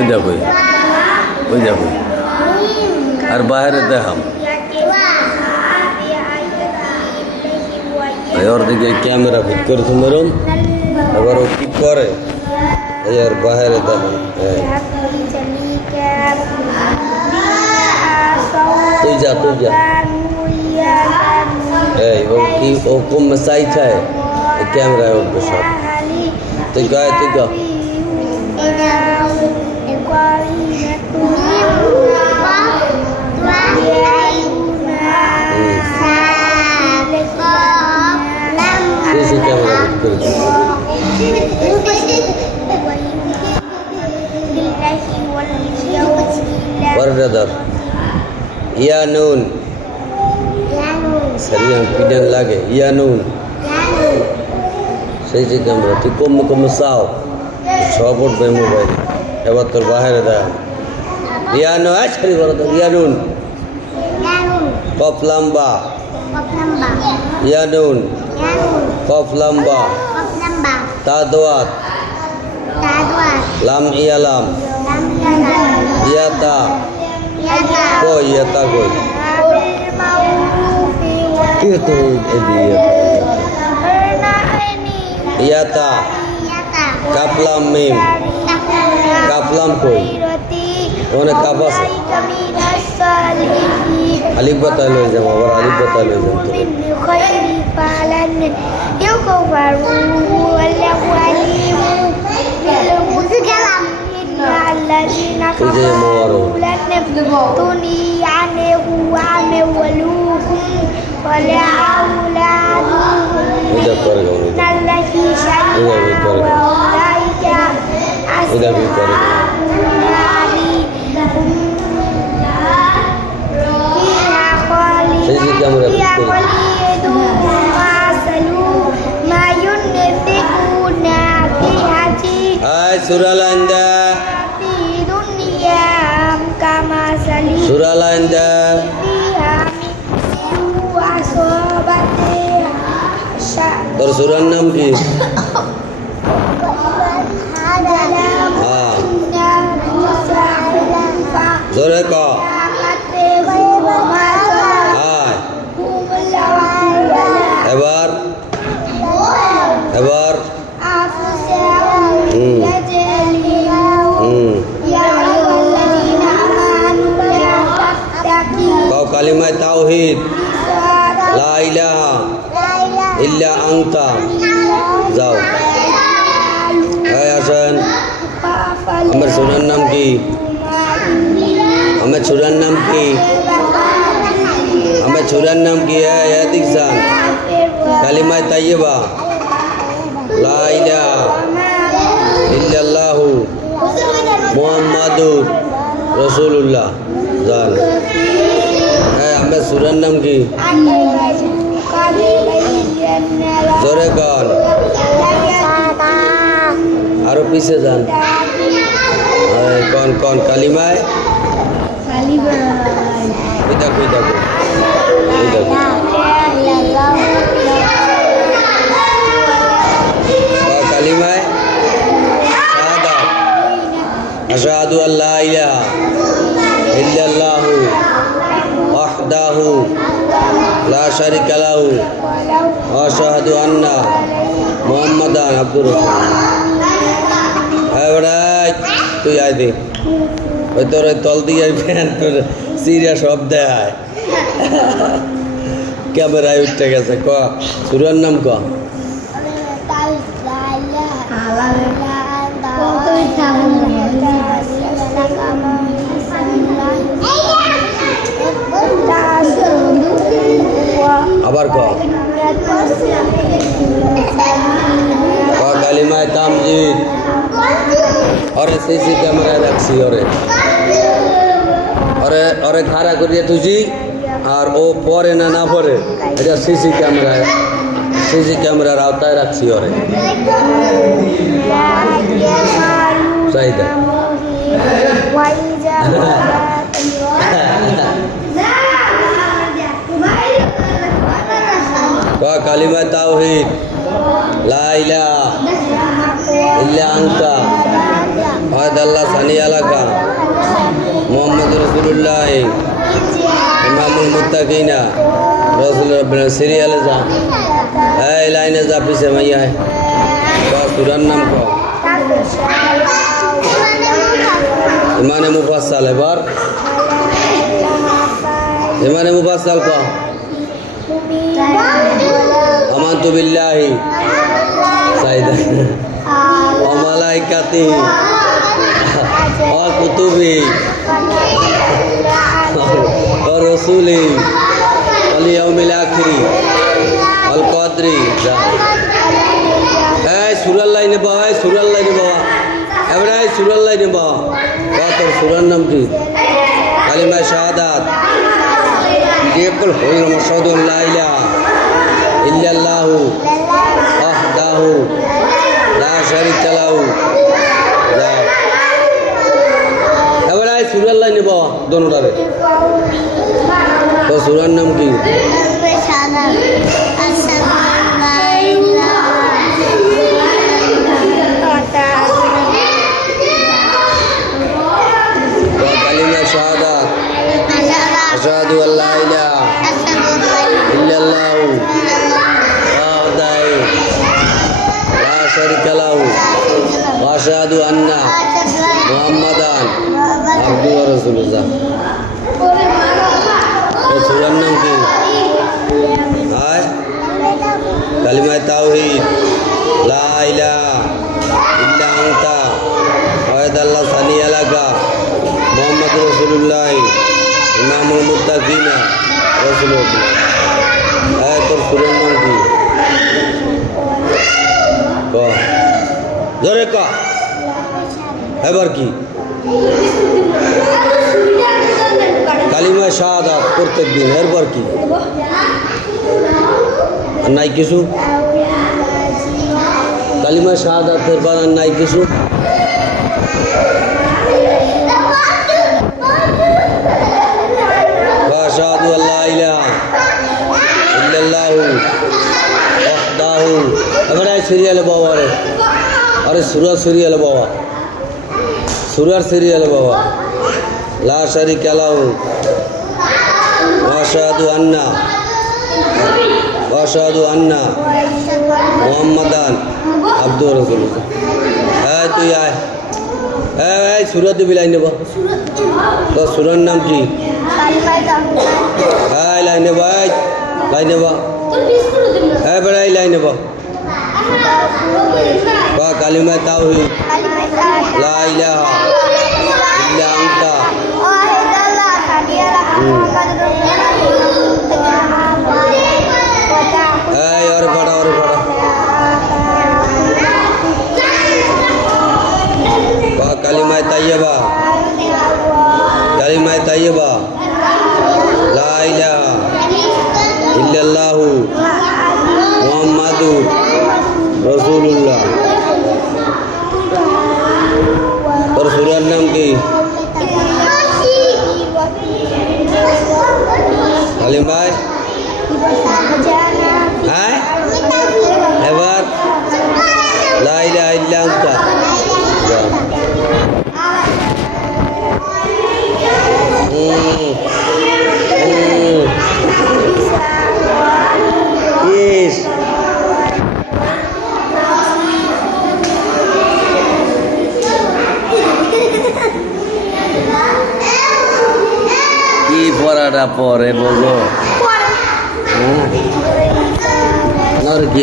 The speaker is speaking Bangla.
ওই দেখো ওই দেখো আর বাইরে দেখাম ওর দিকে ক্যামেরা ফিট করেছে মেরুন এবার ও কি করে এই আর বাইরে দেখাম তুই যা এই ও কি ও কম চাই চায় ক্যামেরায় উঠবে সব তুই গায়ে তুই গা ক্যামেরা করেছি ইয়া নুন সরিয়াম পিডন লাগে ইয়া নুন সেই যে ক্যামেরা তুই কম চাও সব উঠবে মোবাইল এবার তোর বাইরে দেখ ইয়া নুন সরি বলো তো ইয়া নুন কফ লম্বা ইয়া নুন কফ লম্বা তা দোয়াত লাম ইয়ালাম ইয়াতা কই ইয়াতা কই কি তো ইয়াতা কাপলাম মিম কাপলাম কই ওখানে কাপ আছে আলিফ বাতা লয়ে যাবো আবার আলিফ বাতা লয়ে যাবো Suralanda তোর সুরার নাম কি জোরে ক এবার কালিমায়ে তাওহীদ লা ইলাহা ইল্লা আনতা যাও এই আসেন আমার সুরার নাম কি এদিক যান কালিমায়ে তাইয়্যিবা লা ইলাহা ইল্লাল্লাহু মুহাম্মাদুর রাসূলুল্লাহ যান আমার সুরার নাম কি জোরে আরো পিছে যান কন কালিমায় দেখো কালিমায় শাহাদাত আশহাদু আল্লা ইলাহা ইল্লাল্লাহু ওয়াহদাহু লা শারীকা লাহু ওয়া আশহাদু আন্না মুহাম্মাদান আবদুর রাসূলুল্লাহ তুই আয় দে ওই তোর তল দিয়ে ফ্যান তোর সিরিয়াস সব দেয় ক্যামেরায় উঠে গেছে ক সুরার নাম ক আবার ক কালিমায়ে তামজিদ ওরে সিসি ক্যামেরায় রাখছি ওরে খাড়া করিয়ে তুই আর ও পরে না পরে এটা সিসি ক্যামেরার আওতায় রাখছি ওরে চাহিদা কালিমায়ে তাওহীদ লা ইলাহা ইল্লা আনতা ওয়াহদাল্লাহ সানি আলাকা রসুল্লাহ ইমামুল মুত্তাকিনা রসুল সিরিয়ালে যা এই লাইনে যা পিছে মাইয়া সুরার নাম ক ইমানে মুফাসসাল এবার ইমানে মুফাসসাল ক আমানতু বিল্লাহি সাইদা ওয়া মালাইকাতিহি ওয়া কুতুবিহি ওয়া রাসূলিহি ওয়াল ইয়াউমিল আখিরি ওয়াল কদরি এই সূরার লাইনে বাবা এই সূরার লাইনে বাবা এবারে এই সূরার লাইনে বাবা তোর সূরার নাম কি কালিমা শাহাদাত যেকল হল মাশহাদু লা ইলাহা ইল্লাল্লাহু ওয়াহদাহু লা শারীকা লাহু এবারে এই সূরার লাইনে বাবা দোনোটারে তো সূরার নাম কি কালিমা শাহাদাত আশহাদু আল্লা ইলাহা ইল্লাল্লাহু ওয়াহদাহু লা শারীকা লাহু ওয়া আশহাদু আন্না মুহাম্মাদান আবদুহু ওয়া রাসূলুহু এই সূরার নাম কি আয় কালিমা তাওহীদ লা ইলাহা ইল্লা আনতা ওয়াহদাল্লাহ সানি আলাকা মুহাম্মাদুর রাসূলুল্লাহ ইমামুল মুত্তাকিনা রাসূলুল্লাহ তোর সূরার নাম কি ক জোরে ক এবার কি কালিমা শাহাদাত প্রত্যেক দিন এরপর কি আর নাই কিছু কালিমা শাহাদাতের পর আর নাই কিছু আশহাদু আল্লা ইলাহা ইল্লাল্লাহু ওয়াহদাহু এবারে সিরিয়ালে বাবা আরে সূরা সিরিয়ালে বাবা সূরার সিরিয়ালে বাবা লা শারীকা লাহু ওয়া আশহাদু আন্না মুহাম্মাদান আবদুহু ওয়া রাসূলুহু এই তুই আয় এই সূরা দিবি লাইনে বা তো সূরার নাম কি এই লাইনে ভাই লাইনে বা এবারে এই লাইনে বা কালিমা তাওহীদ লা ইলাহা ইল্লা আনতা এই ওর পড়া কালিমা তাইয়্যিবা লা ইলাহা ইল্লাল্লাহু মুহাম্মাদুর রাসূলুল্লাহ তোর সূরার নাম কি আলিম ভাই হ্যাঁ এবার লা ইলাহা ইল্লা আনতা কি পড়াটা পরে বলো আর কি